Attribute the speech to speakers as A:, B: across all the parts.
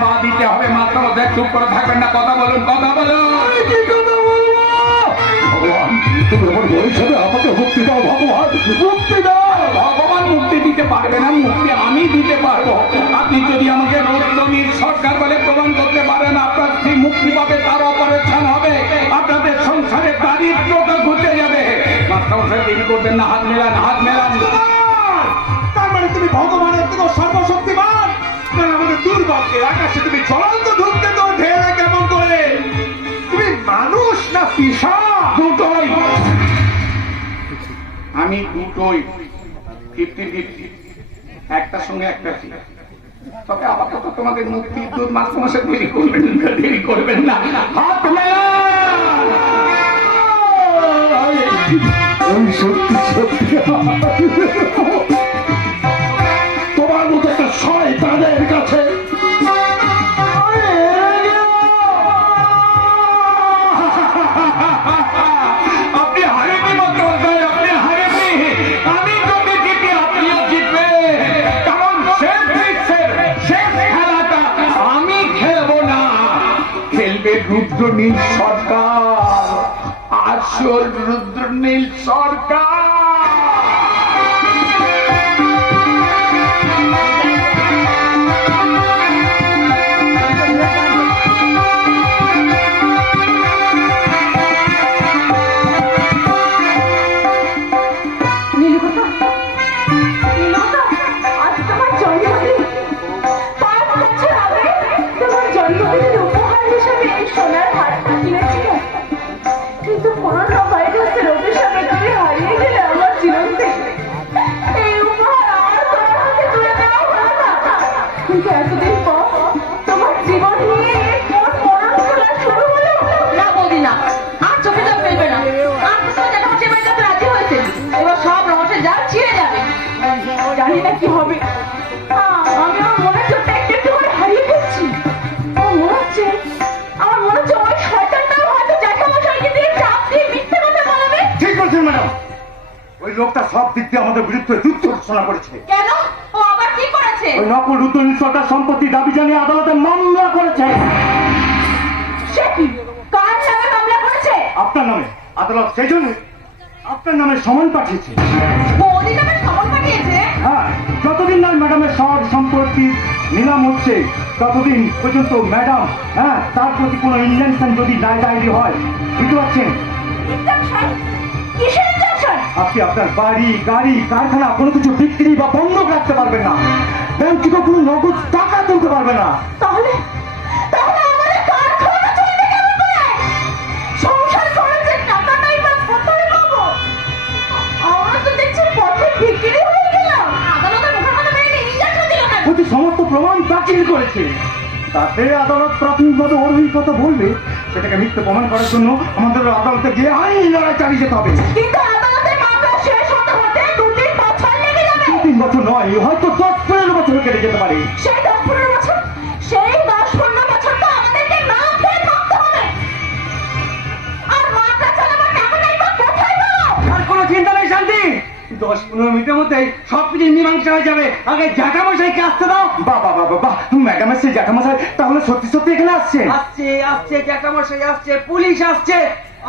A: পা দিতে হবে মাত্র মধ্যে চুপ করে থাকবেন না কথা বলুন কথা বলুন।
B: কি কথা বলব? ভগবান তুমি আমার ভবিষ্যতে আমাকে মুক্তি দাও ভগবান। মুক্তি দাও।
A: ভগবান মুক্তি দিতে পারবে না মুক্তি আমি দিতে পারব। আপনি যদি আমাকে রোজমির সরকার বলে প্রমাণ করতে পারেন আপনার স্ত্রী মুক্তি পাবে তার অপারেশন হবে। আপনাদের সংসারে দারিদ্রতা ঘুরতে যাবে। দেরি করবেন না হাত মেলান হাত মেলান।
B: তার মানে তুমি ভগবানের থেকে সর্বশক্তিমান। দুর্ভাগ্যের আকাশে তুমি চলন্ত ঢুকতে তো ঢেলে কেমন করে? তুমি মানুষ না পিসা
A: দুটোই। আমি দুটোই ফিফটি ফিফটি একটার সঙ্গে একটা ঠিক। তবে আপাতত তোমাদের মুক্তি দুধ মাস মাসে দেরি করবেন না দেরি করবেন না। হাত
B: সত্যি সত্যি।
A: সরকার। আসল রুদ্রনীল সরকার।
C: ওই
B: লোকটা সব দিক দিয়ে আমাদের বিরুদ্ধে যুদ্ধ ঘোষণা করেছে।
D: কেন? ও আবার কি করেছে?
B: ওই নকল রুদ্রনীল সরকার সম্পত্তি দাবি জানিয়ে আদালতে মামলা করেছে।
C: সে কি? কার নামে মামলা করেছে?
B: আপনার নামে। আদালত সেই জন্য আপনার নামে সমন পাঠিয়েছে।
D: বৌদি নামে খবর পাঠিয়েছে?
B: হ্যাঁ যতদিন না ম্যাডামের সব সম্পত্তি নিলাম হচ্ছে ততদিন পর্যন্ত ম্যাডাম হ্যাঁ তার প্রতি কোনো ইনজেকশন যদি দায় দায়ী হয় বুঝতে পারছেন?
C: কিসের
B: আপনি আপনার বাড়ি গাড়ি কারখানা কোনো কিছু বিক্রি বা বন্ধক রাখতে পারবেন না। ব্যাংক থেকে কোনো নগদ টাকা তুলতে পারবে না।
C: তাহলে
B: সমস্ত প্রমাণ প্রাচীন করেছে। তাতে আদালত প্রাথমিকভাবে ওর কথা বলবে সেটাকে মিথ্যে প্রমাণ করার জন্য আমাদের আদালতে গিয়ে আইন লড়াই চালিয়ে যেতে হবে।
C: বছর
B: নয় হয়তো দশ পনেরো বছর কেটে যেতে পারে।
C: সেই দশ পনেরো বছর সেই দশ পনেরো বছর তো আমাদেরকে না খেয়ে থাকতে হবে। আর মামলা চালাবার টাকাটাই বা কোথায় পাবো?
B: আর কোনো চিন্তা নেই শান্তি। দশ পনেরো মিনিটের মধ্যেই সব কিছু মীমাংসা হয়ে যাবে। আগে জ্যাঠামশাইকে আসতে দাও। বাবা বাবা বাবা ম্যাডাম এসছে জ্যাঠামশাই। তাহলে সত্যি সত্যি এখানে আসছে?
E: আসছে আসছে জ্যাঠামশাই আসছে পুলিশ আসছে।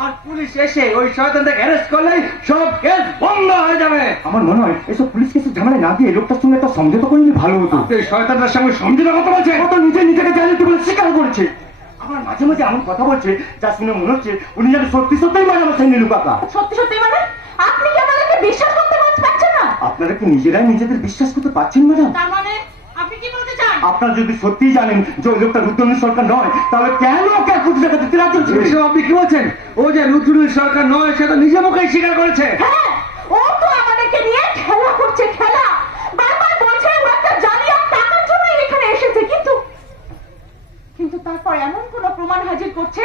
E: আর পুলিশ এসে ওই শয়তানটাকে অ্যারেস্ট করলেই সব কেস বন্ধ হয়ে
B: আমার মনে হয় এসব পুলিশ কেসে ঝামেলা না দিয়ে লোকটার সঙ্গে একটা সমঝোতা করে নিলে ভালো হতো।
A: এই শয়তানটার সঙ্গে সমঝোতা কথা বলছে
B: ও তো নিজে নিজেকে জানিয়ে বলে স্বীকার করেছে। আমার মাঝে মাঝে এমন কথা বলছে যা শুনে মনে হচ্ছে উনি যেন সত্যি সত্যিই ম্যাডাম সেই নীলু কাকা।
C: সত্যি সত্যি মানে? আপনি কি আমাদেরকে বিশ্বাস করতে পারছেন না?
B: আপনারা কি নিজেরাই নিজেদের বিশ্বাস করতে পারছেন ম্যাডাম?
D: তার মানে আপনি কি বলতে চান?
B: আপনারা যদি সত্যিই জানেন যে ওই লোকটা রুদ্রনীল সরকার নয় তাহলে কেন ওকে এক কোটি টাকা দিতে রাজি হচ্ছে?
E: আপনি কি বলছেন? ও যে রুদ্রনীল সরকার নয় সেটা নিজে মুখেই স্বীকার করেছে।
C: হ্যাঁ ও নিয়ে খেলা করছে খেলা। বারবার বলছে একটা জালিয়াত টাকার জন্যই এখানে এসেছে কিন্তু কিন্তু তারপর এমন কোন প্রমাণ হাজির করছে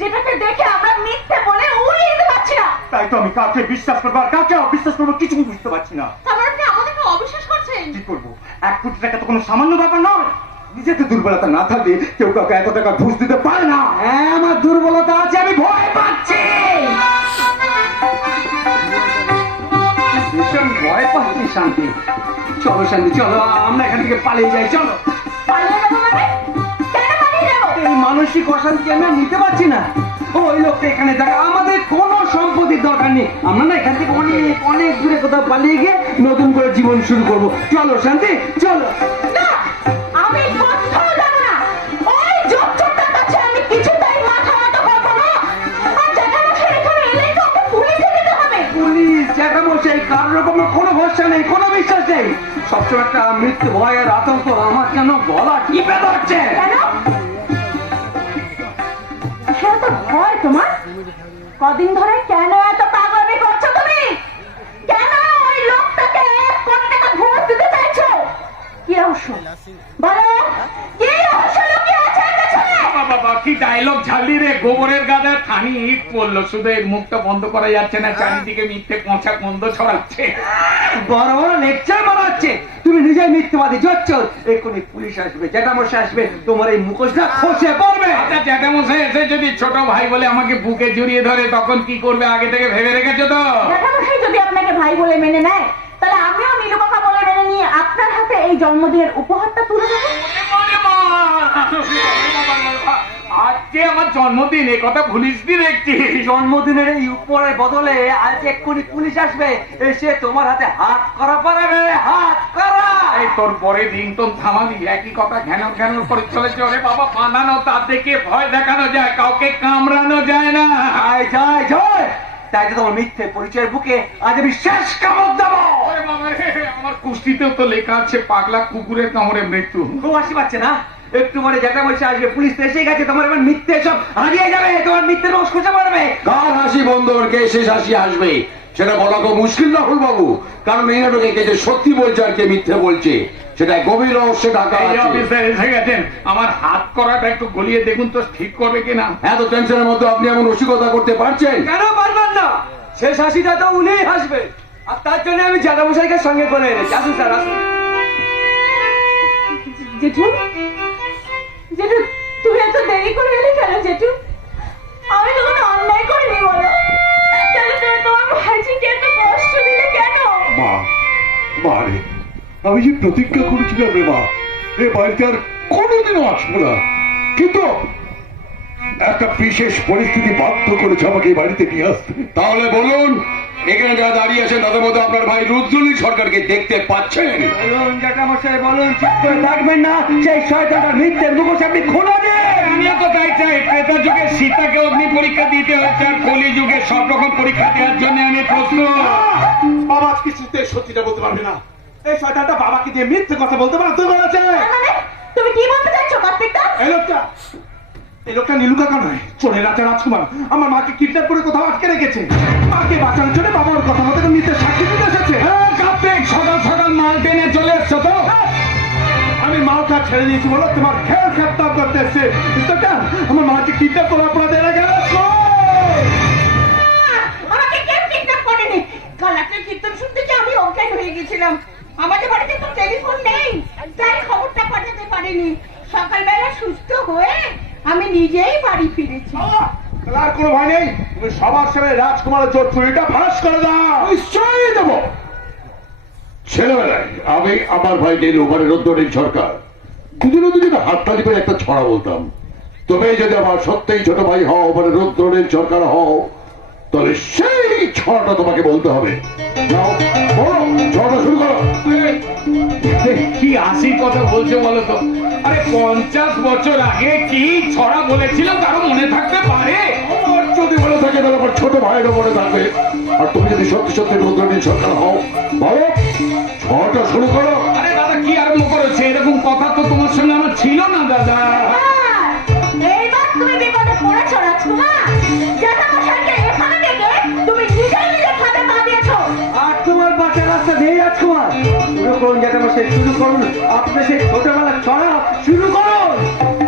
C: যেটাকে দেখে আমরা মিথ্যে বলে উড়িয়ে দিতে পারছি না।
B: তাই তো আমি কাকে বিশ্বাস করব আর কাকে অবিশ্বাস করব কিছুই বুঝতে পারছি না।
D: তার মানে আপনি আমাদেরকে অবিশ্বাস করছেন?
B: কি করব? এক কোটি টাকা তো কোনো সামান্য ব্যাপার নয়। নিজেতে দুর্বলতা না থাকলে কেউ কাউকে এত টাকা ঘুষ দিতে পারে না।
E: হ্যাঁ আমার দুর্বলতা শান্তি। চলো শান্তি চলো আমরা এখান থেকে পালিয়ে যাই চলো।
C: মানে?
E: মানসিক অশান্তি আমরা নিতে পারছি না। ওই লোকটা এখানে থাকে আমাদের কোনো সম্পত্তির দরকার নেই। আমরা না এখান থেকে অনেক অনেক দূরে কোথাও পালিয়ে গিয়ে নতুন করে জীবন শুরু করব। চলো শান্তি চলো।
C: আমি আমি
E: কোনো ভরসা নেই কোনো সবসময় একটা মৃত্যু ভয়ের আতঙ্ক আমার যেন গলা টিপে ধরছে?
C: কেন? ভয় তোমার? কদিন ধরে কেন এত পাগলামি করছ তুমি? কেন ওই লোকটাকে টাকা ঘুষ দিতে চাইছো? কি রহস্য বলো কি রহস্য লুকিয়ে আছে
A: বাবা কি ডায়লগ ঝালি রে? গোবরের গাদায় থানি ইট পড়ল। শুধু মুখটা বন্ধ করা যাচ্ছে না চারিদিকে মিথ্যে পচা গন্ধ ছড়াচ্ছে।
E: বড় বড় লেকচার মারাচ্ছে তুমি নিজেই মিথ্যবাদী জচ্চর এক্ষুনি পুলিশ আসবে জ্যাঠামশাই আসবে তোমার এই মুখোশটা খসে পড়বে।
A: আচ্ছা জ্যাঠামশাই এসে যদি ছোট ভাই বলে আমাকে বুকে জড়িয়ে ধরে তখন কি করবে? আগে থেকে ভেবে রেখেছো তো?
C: জ্যাঠামশাই যদি আপনাকে ভাই বলে মেনে নেয় তাহলে আমিও নীলু কাকা বলে মেনে নিয়ে আপনার হাতে এই জন্মদিনের উপহারটা তুলে দেবো।
A: মা! আজকে আমার জন্মদিন এ কথা ভুলিস দি দেখছি।
E: জন্মদিনের এই উপরের বদলে আজ এক্ষুনি পুলিশ আসবে এসে তোমার হাতে হাত করা পারাবে হাত করা!
A: এই তোর পরে রিংটোন থামালি একই কথা ঘ্যান ঘ্যান করে চলেছে। ওরে বাবা বানানো তার দেখে ভয় দেখানো যায় কাউকে কামড়ানো যায় না।
E: আয় যায় জয় তাই তো তোমার মিথ্যে পরিচয়ের বুকে আজ আমি শেষ কামড় দেবো!
A: আমার কুস্তিতেও তো লেখা আছে পাগলা কুকুরের কামড়ে মৃত্যু।
E: খুব হাসি পাচ্ছে না? একটু পরে জ্যাঠামশাই আসবে পুলিশ তো এসে গেছে তোমার এবার মিথ্যে সব হারিয়ে যাবে তোমার মিথ্যে রোজ খুঁজে পারবে
F: কার হাসি বন্ধ কে শেষ হাসি আসবে সেটা বলা খুব মুশকিল রাহুল বাবু কারণ এই নাটকে কে যে সত্যি বলছে আর কে মিথ্যে বলছে সেটা গভীর রহস্যে ঢাকা আছে।
A: এসে গেছেন আমার হাত করাটা একটু গলিয়ে দেখুন তো ঠিক করবে কিনা?
F: এত টেনশনের মধ্যে আপনি এমন রসিকতা করতে পারছেন?
E: কেন পারবেন না? শেষ হাসিটা তো উনিই হাসবে। আর তার জন্য আমি জ্যাঠামশাইকে সঙ্গে করে এনেছি। আসুন স্যার আসুন।
C: জেঠু? জেঠু, তুমি এত দেরি করে এলে কেন জেঠু? আমি তো কোনো অন্যায় করিনি বলো। তাহলে তুমি তোমার ভাইজিকে এত কষ্ট দিলে কেন?
B: মা মা রে, আমি যে প্রতিজ্ঞা করেছিলাম রে মা, এ বাড়িতে আর কোনোদিনও আসব না। কিন্তু একটা বিশেষ পরিস্থিতি বাধ্য করেছে আমাকে এই বাড়িতে নিয়ে আসতে।
F: তাহলে বলুন এখানে যারা দাঁড়িয়ে আছেন তাদের মধ্যে আপনার ভাই রুদ্রনী সরকারকে দেখতে পাচ্ছেন।
E: বলুন জ্যাঠামশাই বলুন চুপ করে থাকবেন না। সেই মুখোশ আপনি খোলা দেন।
A: আমিও তো তাই চাই যুগে সীতাকে অগ্নি পরীক্ষা দিতে হচ্ছে আর কলি যুগে সব রকম পরীক্ষা দেওয়ার জন্য আমি প্রস্তুত।
B: বাবা কিছুতে সত্যিটা বলতে পারবে না। এই শয়তানটা বাবাকে দিয়ে মিথ্যে কথা বলতে পারতো বলেছে
C: মানে তুমি কি বলতে চাইছো কার্তিকটা
B: এই লোকটা এই লোকটা নীলু কাকা নয় চোরের রাজা রাজকুমার। আমার মাকে কিডন্যাপ করে কোথাও আটকে রেখেছে। মাকে বাঁচানোর জন্য বাবার কথা মতো মিথ্যে সাক্ষী দিতে এসেছে।
A: হ্যাঁ, সকাল সকাল মাল টেনে চলে এসছো তো?
B: আমি মালটা ছেড়ে দিয়েছি বলো তোমার খেয়াল খেপতাম করতে এসছে। আমার মাকে কিডন্যাপ করে আপনাদের
C: কাল একটা কীর্তন শুনতে গিয়ে আমি অজ্ঞান হয়ে গেছিলাম আমাদের বাড়িতে তো টেলিফোন নেই তাই খবরটা পাঠাতে পারিনি সকালবেলা সুস্থ হয়ে আমি নিজেই বাড়ি ফিরেছি।
B: তাহলে আর কোনো ভয় নেই। তুমি সবার সামনে রাজকুমারের চোর চুরিটা ফাঁস করে দাও।
F: নিশ্চয়ই দেবো। ছেলেবেলায় আমি আমার ভাই নীল ওখানে রুদ্রনীল সরকার দুজনে দুজনে হাততালি করে একটা ছড়া বলতাম। তুমি যদি আমার সত্যিই ছোট ভাই হও মানে রুদ্রনীল সরকার হও তাহলে সেই ছড়াটা তোমাকে বলতে হবে। ছড়াটা শুরু করো।
A: কি আশির কথা বলছো বলো তো? আরে পঞ্চাশ বছর আগে কি ছড়া বলেছিল? কারও মনে থাকতে পারে?
F: যদি মনে থাকে তাহলে আমার ছোট ভাইয়েরও মনে থাকবে। আর তুমি যদি সত্যি সত্যি রুদ্রনীল সরকার হও বলো ছড়াটা শুরু করো।
A: আরে দাদা কি আরম্ভ করেছে? এরকম কথা তো তোমার সঙ্গে আমার ছিল না দাদা।
C: এইবার তুমি বিপদে পড়েছো রাজকুমার।
E: করুন যাতে সেই শুরু করুন। আপনি সেই ছোটবেলা চড়া শুরু করুন!